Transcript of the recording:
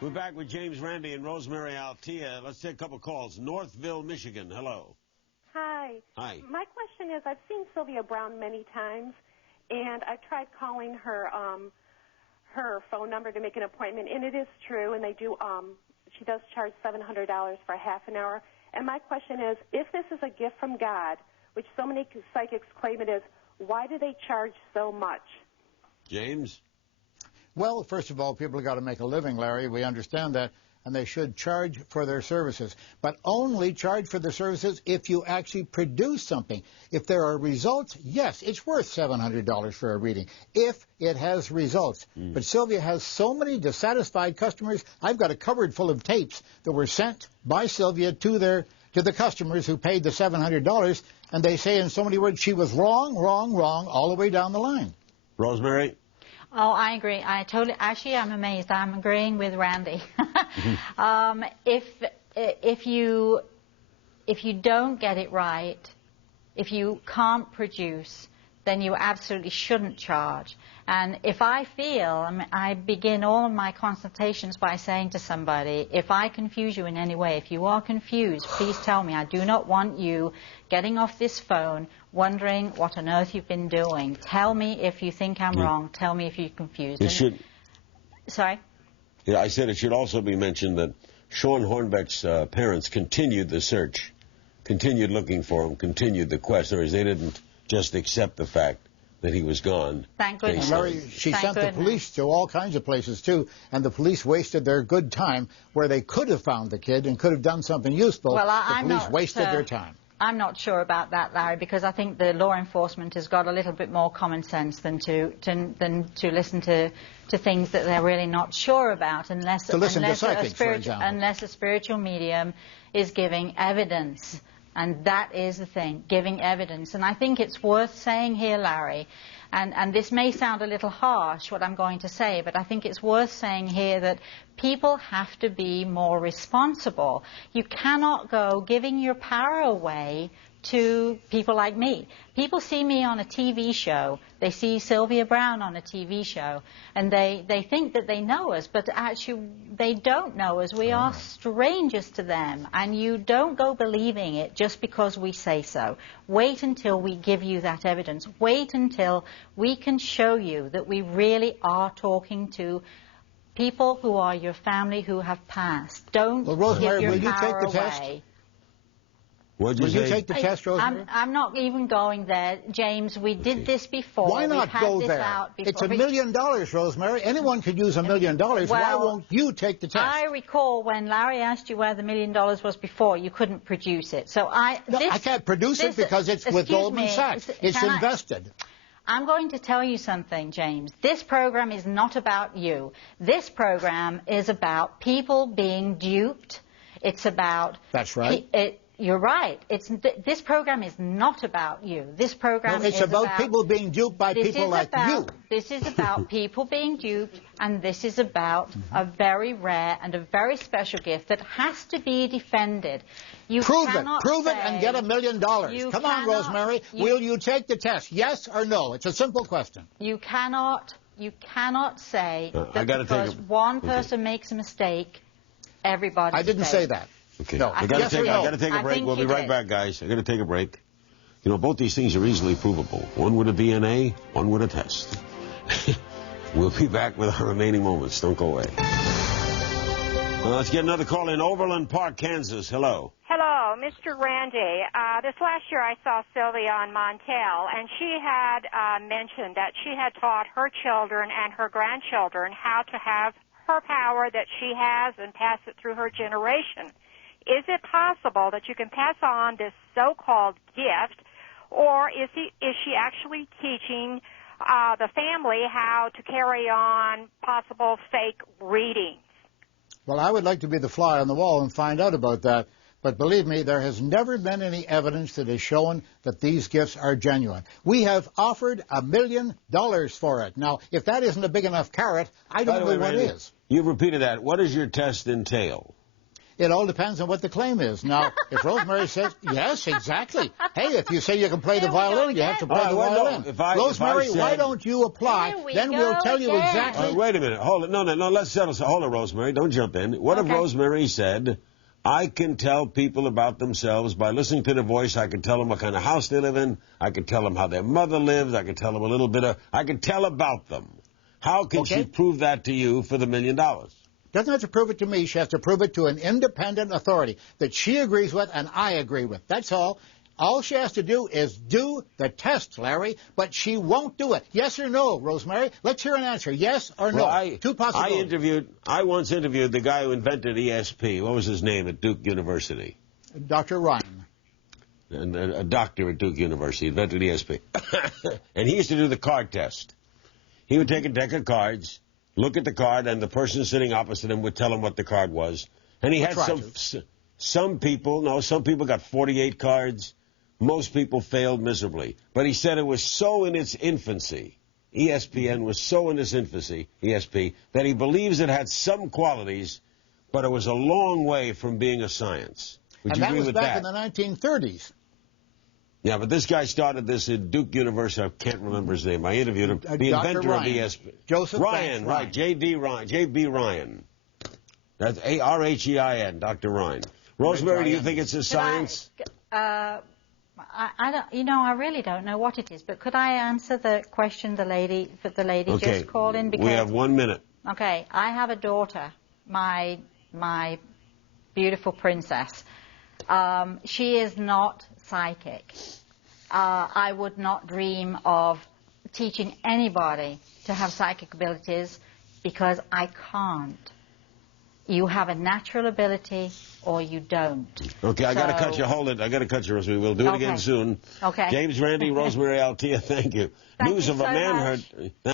We're back with James, Randi, and Rosemary Altea. Let's take a couple calls. Northville, Michigan. Hello. Hi. Hi. My question is, I've seen Sylvia Brown many times, and I've tried calling her her phone number to make an appointment, and it is true, and they do. She does charge $700 for half an hour. And my question is, if this is a gift from God, which so many psychics claim it is, why do they charge so much? James? Well, first of all, people have got to make a living, Larry. We understand that, and they should charge for their services. But only charge for the services if you actually produce something. If there are results, yes, it's worth $700 for a reading, if it has results. But Sylvia has so many dissatisfied customers. I've got a cupboard full of tapes that were sent by Sylvia to the customers who paid the $700, and they say in so many words, she was wrong, wrong, wrong, all the way down the line. Rosemary? Oh, I agree. Actually, I'm amazed. I'm agreeing with Randy. If you don't get it right, if you can't produce, then you absolutely shouldn't charge. And if I feel, I begin all of my consultations by saying to somebody, if I confuse you in any way, if you are confused, please tell me. I do not want you getting off this phone wondering what on earth you've been doing. Tell me if you think I'm wrong. Tell me if you're confused. Sorry? Yeah, I said it should also be mentioned that Sean Hornbeck's parents continued the search, continued looking for him, continued the quest. In other words, they didn't just accept the fact that he was gone. Thank goodness. Larry, she sent the police to all kinds of places, too, and the police wasted their good time where they could have found the kid and could have done something useful. Well, the police wasted their time. I'm not sure about that, Larry, because I think the law enforcement has got a little bit more common sense than to listen to things that they're really not sure about, unless a spiritual medium is giving evidence. And that is the thing, giving evidence. And I think it's worth saying here, Larry, and this may sound a little harsh, what I'm going to say, but I think it's worth saying here that people have to be more responsible. You cannot go giving your power away to people like me. People see me on a TV show. They see Sylvia Brown on a TV show, and they think that they know us, but actually they don't know us. We are strangers to them, and you don't go believing it just because we say so. Wait until we give you that evidence. Wait until we can show you that we really are talking to people who are your family who have passed. Don't Rosemary, give will your you power take the away. test? Will you take the test, Rosemary? I'm not even going there, James. We did this before. Why not go there? It's $1 million, Rosemary. Anyone could use $1 million. Why won't you take the test? I recall when Larry asked you where the $1 million was before, you couldn't produce it. So I can't produce it because it's with Goldman Sachs. It's invested. I'm going to tell you something, James. This program is not about you. This program is about people being duped. It's about... That's right. You're right. This program is not about you. This program is about people being duped by people like you. This is about people being duped, and this is about a very rare and a very special gift that has to be defended. Prove it and get $1 million. Come on, Rosemary. Will you take the test? Yes or no? It's a simple question. You cannot say that because one person makes a mistake, everybody. I didn't say that. Okay. No. I got to take a break. We'll be right back, guys. I got to take a break. You know, both these things are easily provable. One with a DNA, one with a test. We'll be back with our remaining moments. Don't go away. Well, let's get another call in Overland Park, Kansas. Hello. Hello, Mr. Randi. This last year I saw Sylvia on Montel, and she had mentioned that she had taught her children and her grandchildren how to have her power that she has and pass it through her generation. Is it possible that you can pass on this so-called gift, or is she actually teaching the family how to carry on possible fake readings? Well, I would like to be the fly on the wall and find out about that. But believe me, there has never been any evidence that has shown that these gifts are genuine. We have offered $1 million for it. Now, if that isn't a big enough carrot, I don't know what is. You've repeated that. What does your test entail? It all depends on what the claim is. Now, if Rosemary says, yes, exactly. Hey, if you say you can play the violin, you have to play the violin. Rosemary, why don't you apply? Then we'll tell you exactly. Wait a minute. Hold it. No, let's settle. Hold it, Rosemary. Don't jump in. What if Rosemary said, I can tell people about themselves by listening to their voice. I can tell them what kind of house they live in. I can tell them how their mother lives. I can tell them a little bit I can tell about them. How can she prove that to you for the $1 million? Doesn't have to prove it to me. She has to prove it to an independent authority that she agrees with and I agree with. That's all. All she has to do is do the test, Larry, but she won't do it. Yes or no, Rosemary? Let's hear an answer. Yes or no? Well, Two possibilities. I once interviewed the guy who invented ESP. What was his name at Duke University? Dr. Ryan. And a doctor at Duke University invented ESP. And he used to do the card test. He would take a deck of cards, look at the card, and the person sitting opposite him would tell him what the card was. And he had some people got 48 cards. Most people failed miserably. But he said it was so in its infancy, ESPN was so in its infancy, ESP, that he believes it had some qualities, but it was a long way from being a science. Would you agree with that? And that was back in the 1930s. Yeah, but this guy started this at Duke University. I can't remember his name. I interviewed him. The inventor of ESP. Joseph Ryan, right. J.B. Ryan. That's A-R-H-E-I-N, Dr. Ryan. Rosemary, do you think it's a science? I don't, I really don't know what it is, but could I answer the question the lady just called in? Because we have 1 minute. Okay, I have a daughter, my beautiful princess. She is not psychic. I would not dream of teaching anybody to have psychic abilities because I can't. You have a natural ability or you don't. Okay, I got to cut you. Hold it. I got to cut you, Rosemary. We'll do it again soon. Okay. James, Randi, Rosemary, Altea, thank you. Thank News you of so a man much. heard.